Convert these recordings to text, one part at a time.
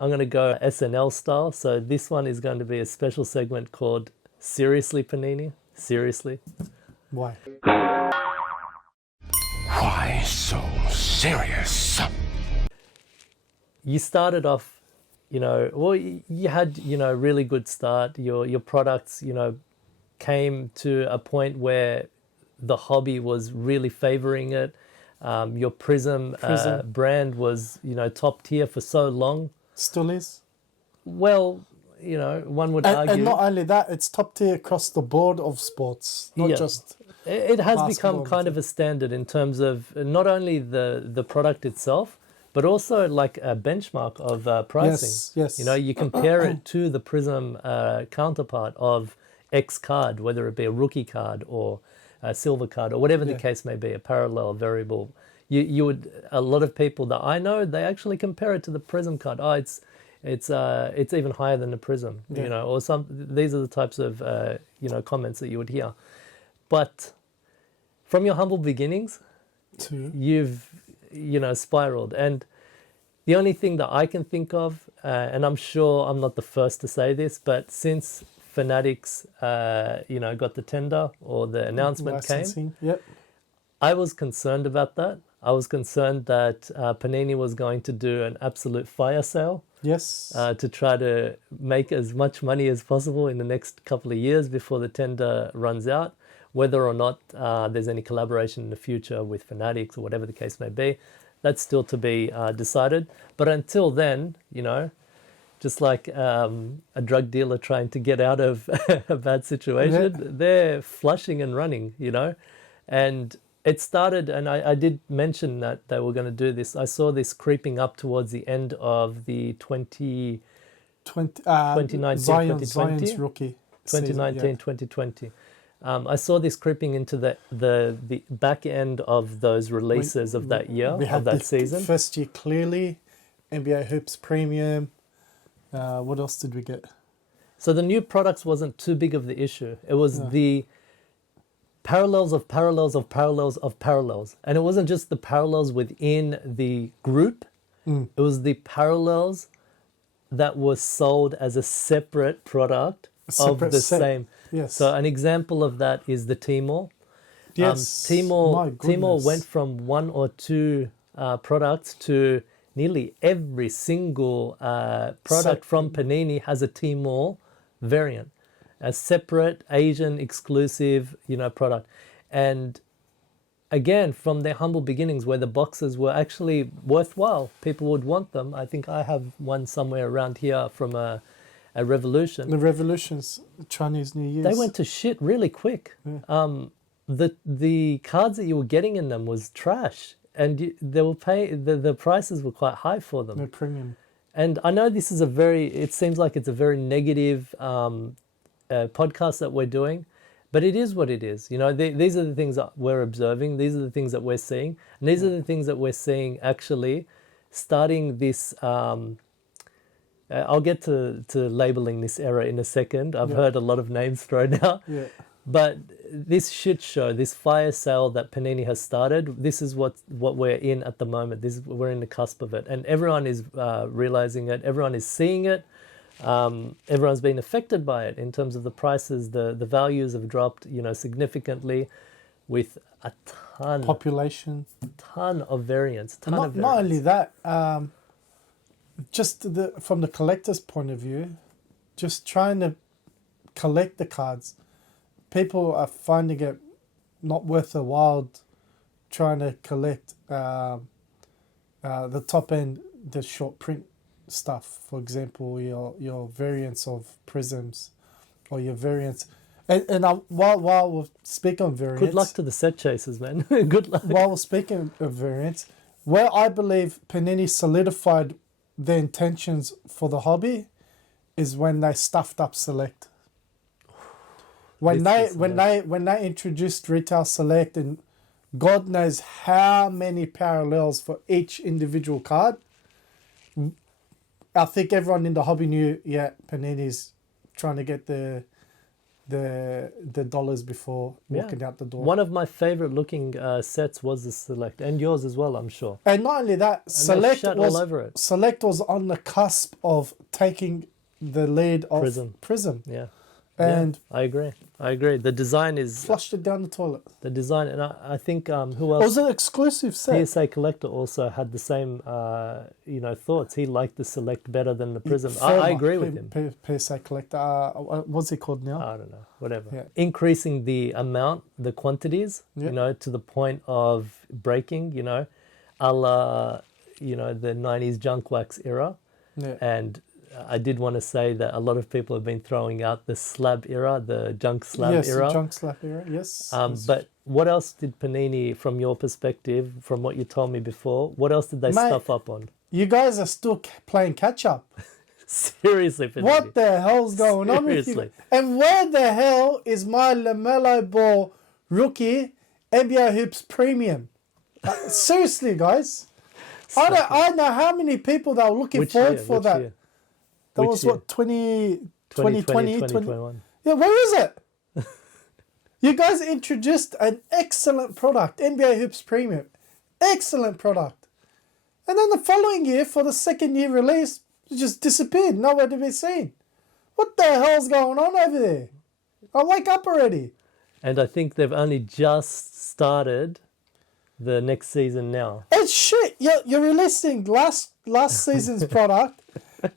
I'm going to go SNL style. So this one is going to be a special segment called Seriously Panini. Seriously. Why? Why so serious? You started off, you had, really good start. Your products, came to a point where the hobby was really favoring it. Your Prism. Brand was, top tier for so long. Still is. Well, one would argue. And not only that, it's top tier across the board of sports, not just. It has become kind of a standard in terms of not only the product itself, but also like a benchmark of pricing. Yes. You compare it to the Prism counterpart of X card, whether it be a rookie card or a silver card or whatever the case may be, a parallel variable. You would, a lot of people that I know, they actually compare it to the Prism card. Oh, it's even higher than the Prism, or some. These are the types of comments that you would hear, but from your humble beginnings, you've spiraled. And the only thing that I can think of, and I'm sure I'm not the first to say this, but since Fanatics, got the tender or the announcement came, I was concerned about that. I was concerned that Panini was going to do an absolute fire sale. Yes. To try to make as much money as possible in the next couple of years before the tender runs out. Whether or not there's any collaboration in the future with Fanatics or whatever the case may be, that's still to be decided. But until then, just like a drug dealer trying to get out of a bad situation, they're flushing and running, And it started, and I did mention that they were going to do this. I saw this creeping up towards the end of the 2019, 2020. Zion's rookie 2019, 2020. I saw this creeping into the back end of those releases of that year, of that season. First year clearly, NBA Hoops Premium. What else did we get? So the new products wasn't too big of the issue. It was the parallels of parallels of parallels of parallels. And it wasn't just the parallels within the group. It was the parallels that were sold as a separate product of the same. Yes. So an example of that is the Timor. Yes. Timor went from one or two products to nearly every single product from Panini has a Timor variant, a separate Asian exclusive, product. And again, from their humble beginnings where the boxes were actually worthwhile, people would want them. I think I have one somewhere around here from a Revolution. The Revolutions, Chinese New Year's. They went to shit really quick. Yeah. The cards that you were getting in them was trash, and they were the prices were quite high for them. No premium. And I know this is it seems like it's a very negative podcast that we're doing, but it is what it is. These are the things that we're observing. These are the things that we're seeing, and these are the things that we're seeing actually starting this. I'll get to labeling this era in a second. I've heard a lot of names thrown out. Yeah. But this shit show, this fire sale that Panini has started, this is what we're in at the moment. We're in the cusp of it. And everyone is realizing it. Everyone is seeing it. Everyone's been affected by it in terms of the prices. The values have dropped, significantly with a ton. Population. A ton of variants. Not only that, just from the collector's point of view, just trying to collect the cards, people are finding it not worth a while trying to collect the top end, the short print stuff. For example, your variants of Prisms or your variants. And while we're speaking on variants... Good luck to the set chasers, man. Good luck. While we're speaking of variants, where I believe Panini solidified their intentions for the hobby is when they stuffed up Select. When they introduced Retail Select, and God knows how many parallels for each individual card, I think everyone in the hobby knew, Panini's trying to get the the dollars before walking out the door. One of my favorite looking sets was the Select, and yours as well, I'm sure. And not only that, Select shut all over it. Select was on the cusp of taking the lead of Prism. Yeah. And I agree. The design is flushed it down the toilet. the design, and I think who else? It was an exclusive set. PSA Collector also had the same thoughts. He liked the Select better than the Prism. I agree with him. PSA Collector. What's he called now? I don't know. Whatever. Yeah. Increasing the amount, the quantities, to the point of breaking, a la, the 90s junk wax era. Yeah. And I did want to say that a lot of people have been throwing out the slab era, the junk slab era. Yes, junk slab era, yes. But what else did Panini, from your perspective, from what you told me before, what else did they stuff up on? You guys are still playing catch up. Seriously, Panini. What the hell's going on with you? And where the hell is my LaMelo Ball rookie NBA Hoops Premium? Seriously, guys. I know how many people that were looking forward for that. Year? That was what, 2020, 2021. Yeah, where is it? You guys introduced an excellent product, NBA Hoops Premium. Excellent product. And then the following year, for the second year release, it just disappeared. Nowhere to be seen. What the hell's going on over there? I wake up already. And I think they've only just started the next season now. It's shit. You're releasing last season's product,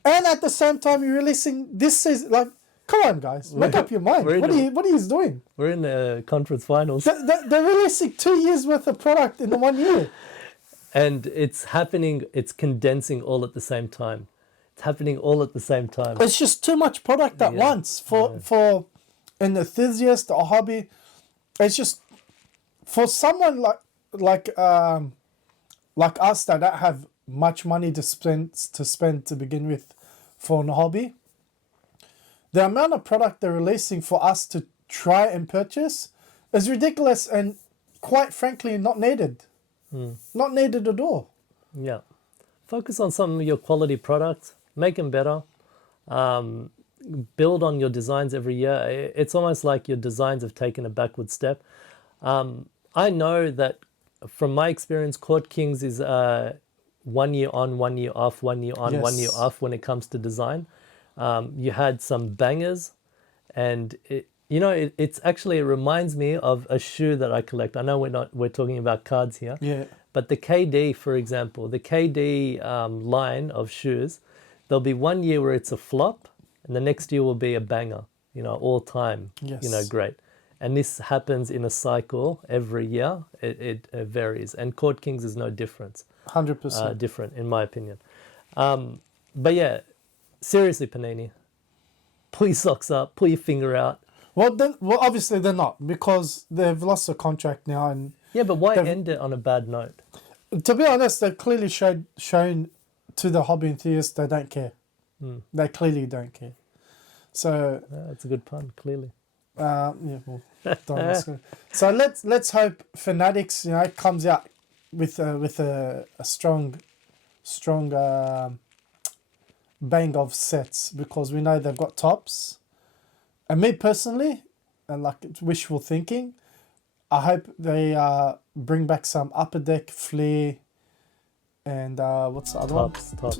and at the same time you're releasing this season. Like, come on, guys, make up your mind. What are you doing? We're in the conference finals. They're releasing 2 years worth of product in the 1 year, and it's happening. It's condensing all at the same time. It's happening all at the same time. It's just too much product at once for an enthusiast or hobby. It's just for someone like us that don't have much money to spend to begin with for a hobby. The amount of product they're releasing for us to try and purchase is ridiculous and, quite frankly, not needed. Not needed at all. Yeah. Focus on some of your quality products. Make them better. Build on your designs every year. It's almost like your designs have taken a backward step. I know that from my experience, Court Kings is 1 year on, 1 year off, 1 year on, 1 year off when it comes to design. You had some bangers, and it's actually, it reminds me of a shoe that I collect. I know we're talking about cards here. Yeah. But the KD, for example, the KD line of shoes, there'll be 1 year where it's a flop, and the next year will be a banger, all time, great. And this happens in a cycle every year. It varies. And Court Kings is no different. 100%. Different, in my opinion. But yeah, seriously, Panini, pull your socks up, pull your finger out. Well, obviously they're not, because they've lost a contract now. And yeah, but why end it on a bad note? To be honest, they've clearly shown to the hobby enthusiasts they don't care. They clearly don't care. So that's a good pun, clearly. So let's hope Fanatics, comes out with a strong bang of sets, because we know they've got tops. And me personally, and like it's wishful thinking, I hope they bring back some Upper Deck, Flair, and what's the other one? Tops.